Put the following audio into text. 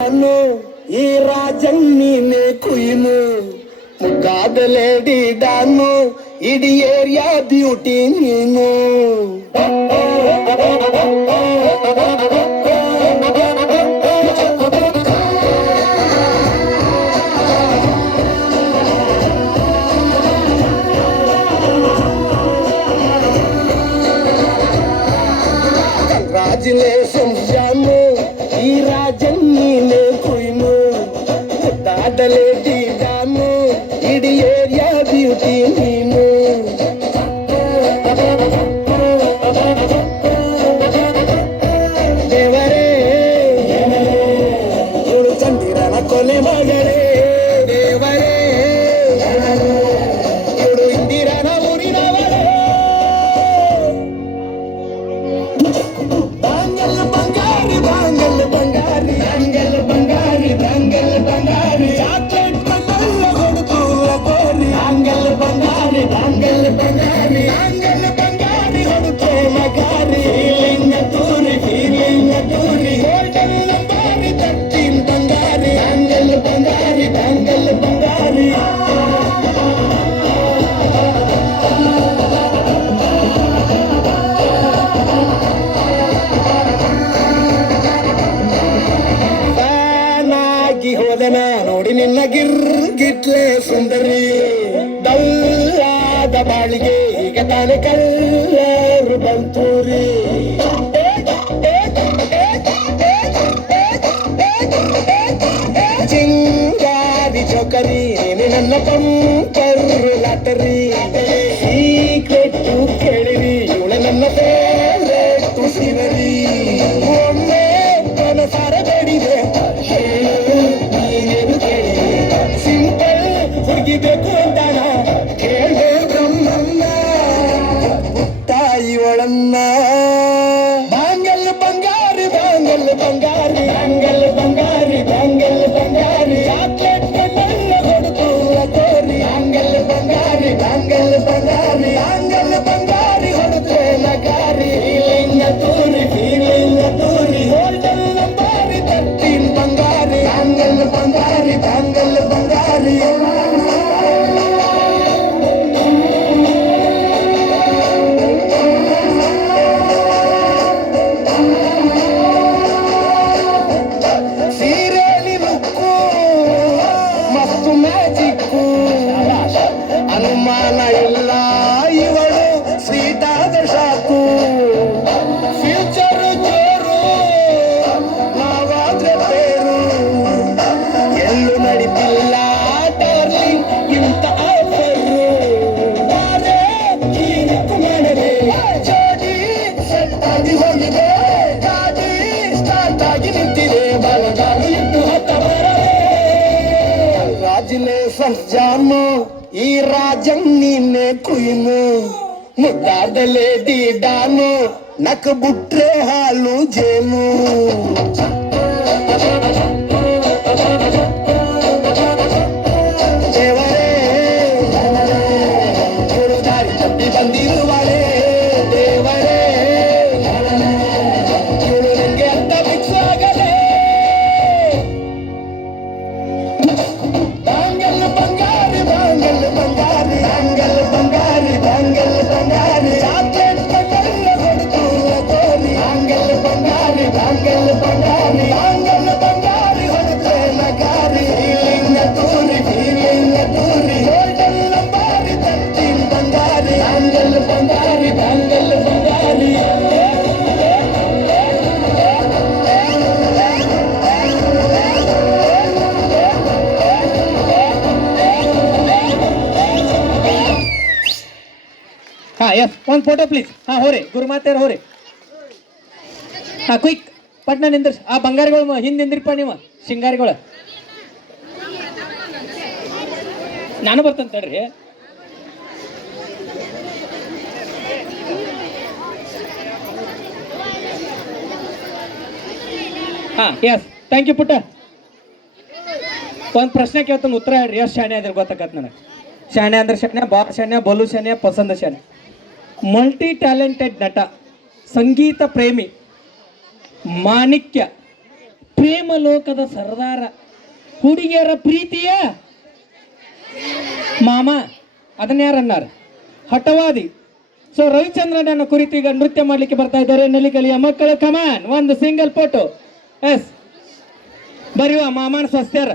ನಾನು ಈ ರಾಜನ್ನಿನೇ ಕುಯ್ನು ಮುಖಾದ lady don ಇಡೀ ಏರಿಯಾ ಬ್ಯೂಟಿ ನೀನು ಕಂಗ್ರಾಚುಲೇಷನ್ ಜಾನು ಈ ರಾಜನ್ನಿನೇ ಕುಯ್ನು ಮುಖಾದ ಲೇಡಿ ಡಾನು ಇಡೀ ಏರಿಯಾ ಬ್ಯೂಟಿ ನೀನು ದೇವರೇ ಇವಳು ಚಂದಿರನ ಕೊನೆ ಮಗಳೇ ದೇವರೇ ಇವಳು ಇಂದಿರನ ಊರಿನವಳೇ ಬಾಂಗಲ್ ಬಂಗಾರಿ ಬಾಂಗಲ್ ಬಂಗಾರಿ ಬಾಂಗಲ್ ಬಂಗಾರಿ ಬಾಂಗಲ್ ಬಂಗಾರಿ ಚಾಕ್ಲೇಟ್ ಕಣ್ಣಲ್ಲ ಹೊಡೆದು ಲಗೋರಿ ಬಾಂಗಲ್ ಬಂಗಾರಿ ಬಾಂಗಲ್ ಬಂಗಾರಿ ಬಾಂಗಲ್ ಬಂಗಾರಿ ಹೊಡೆದು ಲಗಾರಿ ಫೀಲಿಂಗ್ ತೂರಿ ಗೋಲ್ಡನ್ ನಂಬಾರಿ ತಟ್ಟಿನ್ ಬಂಗಾರಿ ಬಾಂಗಲ್ ಬಂಗಾರಿ ಬಾಂಗಲ್ ಬಂಗಾರಿ ಹೋದನ ನೋಡಿ ನಿನ್ನ ಗಿರ್ಗಿಟ್ಲೆ ಸುಂದರಿ ದಲ್ಲಾದ ಬಾಳಿಗೆ ಈಗ ತಾನೆ ಕಲ್ಲರು ಬಂತೂರಿ ಚಿಂಗಾರಿ ಚೌಕರಿ ನೀನು ನನ್ನ ಪಂಪರ್ ಲಾಟರಿ ಸೀಕ್ರೆಟ್ಟು ಕೇಳಿರಿ ಇವಳೆ ನನ್ನ ಫೇವ್ರೆಟ್ ಸೀನರಿ ಒಮ್ಮೆ ಕನಸಾರ ಬೇಡಿದೆ ಸಿಂಪಲ್ ಹುಡುಗಿಬೇಕು ಅಂತಾನ ಕೇಳ್ದೆ ಬ್ರಹ್ಮನ್ನ ತಾಯಿ ಒಳನ್ನ ಬಾಂಗಲ್ ಬಂಗಾರಿ ಬಾಂಗಲ್ ಬಂಗಾರಿ ಬಾಂಗಲ್ ಬಂಗಾರಿ ಬಾಂಗಲ್ ಬಂಗಾರಿ ಚಾಕ್ಲೇಟ್ ಕಣ್ಣಲ್ಲ ಹೊಡೆದು ಲಗೋರಿ ಬಾಂಗಲ್ ಬಂಗಾರಿ ಬಾಂಗಲ್ ಬಂಗಾರಿ ಬಾಂಗಲ್ ಬಂಗಾರಿ ಹೊಡೆದ್ರೆ ಲಗಾರಿ ಫೀಲಿಂಗ್ ತೂರಿ ಗೋಲ್ಡನ್ ನಂಬಾರಿ ತಟ್ಟಿನ್ ಬಂಗಾರಿ ಬಾಂಗಲ್ ಬಂಗಾರಿ ಬಾಂಗಲ್ ಬಂಗಾರಿ ಸೀರೆಲಿ ಮುಕ್ಕು ಮಸ್ತು ಮ್ಯಾಜಿಕ್ಕು ಅನುಮಾನ ಇಲ್ಲ ಇವಳು ಸ್ವೀಟಾದ ಶಾಕು ಫ್ಯೂಚರ್ ಜೋರು ನಾವಾದ್ರೆ ಬೇರು ಎಲ್ಲೂ ನಡೀತಿಲ್ಲ ಡಾರ್ಲಿಂಗ್ ಇಂಥ ಆಫರು ನಾನೇ ಈ ನಿಕ್ಕು ಮಾಡದೆ ಜೋಡಿ ಸೆಟ್ ಆಗಿ ಹೋಗಿದೆ ಗಾಡಿ ಸ್ಟಾರ್ಟ್ ಆಗಿ ನಿಂತಿದೆ ಬಲಗಾಲು ಇಟ್ಟು ಹತ್ತ ಬರದೆ ರಾಜುಲೇಷನ್ ಜಾನು ಈ ರಾಜನ್ ನೀನೆ ಕುಯ್ನು ಮುದ್ದಾದ ಲೇಡಿ ಡಾನು ನಕ್ ಬುಟ್ರೆ ಹಾಲು ಜೇನು ದೇವರೇ ಇವಳು ದಾರಿ ತಪ್ಪಿ ಬಂದಿರುವಳೆ ದೇವರೇ ಇವಳು ನಂಗೆ ಅಂತ ಫಿಕ್ಸ್ ಆಗಲೇ ಬಾಂಗಲ್ ಬಂಗಾರಿ ಬಾಂಗಲ್ ಬಂಗಾರಿ ಬಾಂಗಲ್ ಬಂಗಾರಿ ಬಾಂಗಲ್ ಬಂಗಾರಿ ಚಾಕ್ಲೇಟ್ ಕಣ್ಣಲ್ಲ ಹೊಡೆದು ಲಗೋರಿ ಬಾಂಗಲ್ ಬಂಗಾರಿ ಬಾಂಗಲ್ ಬಂಗಾರಿ ಬಾಂಗಲ್ ಬಂಗಾರಿ ಹೊಡೆದ್ರೆ ಲಗಾರಿ ಫೀಲಿಂಗ್ ತೂರಿ ಗೋಲ್ಡನ್ ನಂಬಾರಿ ತಟ್ಟಿನ್ ಬಂಗಾರಿ ಬಾಂಗಲ್ ಬಂಗಾರಿ ಬಾಂಗಲ್ ಬಂಗಾರಿ हाँ यस ಒಂದು ಫೋಟೋ ಪ್ಲೀಸ್ हाँ हो रे ಗುರುಮಾತೆಯರು हो रे हाँ ಕ್ವಿಕ್ ಪಟ್ನ ನಿಂದ್ರಿಸಿ ಆ ಬಂಗಾರಿಗಳು ಹಿಂದೆ ನಿಂದ್ರಿಪ್ಪ ನೀವು ಶಿಂಗಾರಿಗಳು ನಾನು ಬರ್ತಂತ ತಡ್ರಿ ಹಾಂ ಎಸ್ ಥ್ಯಾಂಕ್ ಯು ಪುಟ್ಟ ಒಂದು ಪ್ರಶ್ನೆ ಕೇಳ್ತಾನೆ ಉತ್ತರ ಹೇಳ್ರಿ ಎಷ್ಟು ಶಾಣೆ ಅದ್ರ ಗೊತ್ತಾಗತ್ತೆ ನನಗೆ ಶಾಣೆ ಅಂದ್ರೆ ಶಾಣೆ ಭಾಳ ಶಾಣೆ ಬಲು ಶಾಣೆ ಪಸಂದ ಶಾಣೆ ಮಲ್ಟಿ ಟ್ಯಾಲೆಂಟೆಡ್ ನಟ ಸಂಗೀತ ಪ್ರೇಮಿ ಮಾಣಿಕ್ಯ ಪ್ರೇಮ ಲೋಕದ ಸರ್ದಾರ, ಹುಡುಗಿಯರ ಪ್ರೀತಿಯ ಮಾಮ, ಅದನ್ನ ಯಾರನ್ನಾರ ಹಠವಾದಿ. ಸೊ ರವಿಚಂದ್ರನ ಕುರಿತು ಈಗ ನೃತ್ಯ ಮಾಡ್ಲಿಕ್ಕೆ ಬರ್ತಾ ಇದ್ದಾರೆ ನೆಲಿಕಲಿಯ ಮಕ್ಕಳು. ಕಮಾನ್, ಒಂದು ಸಿಂಗಲ್ ಫೋಟೋ. ಎಸ್, ಬರೆಯುವ ಮಾಮನ ಸ್ವಸ್ತ್ಯರ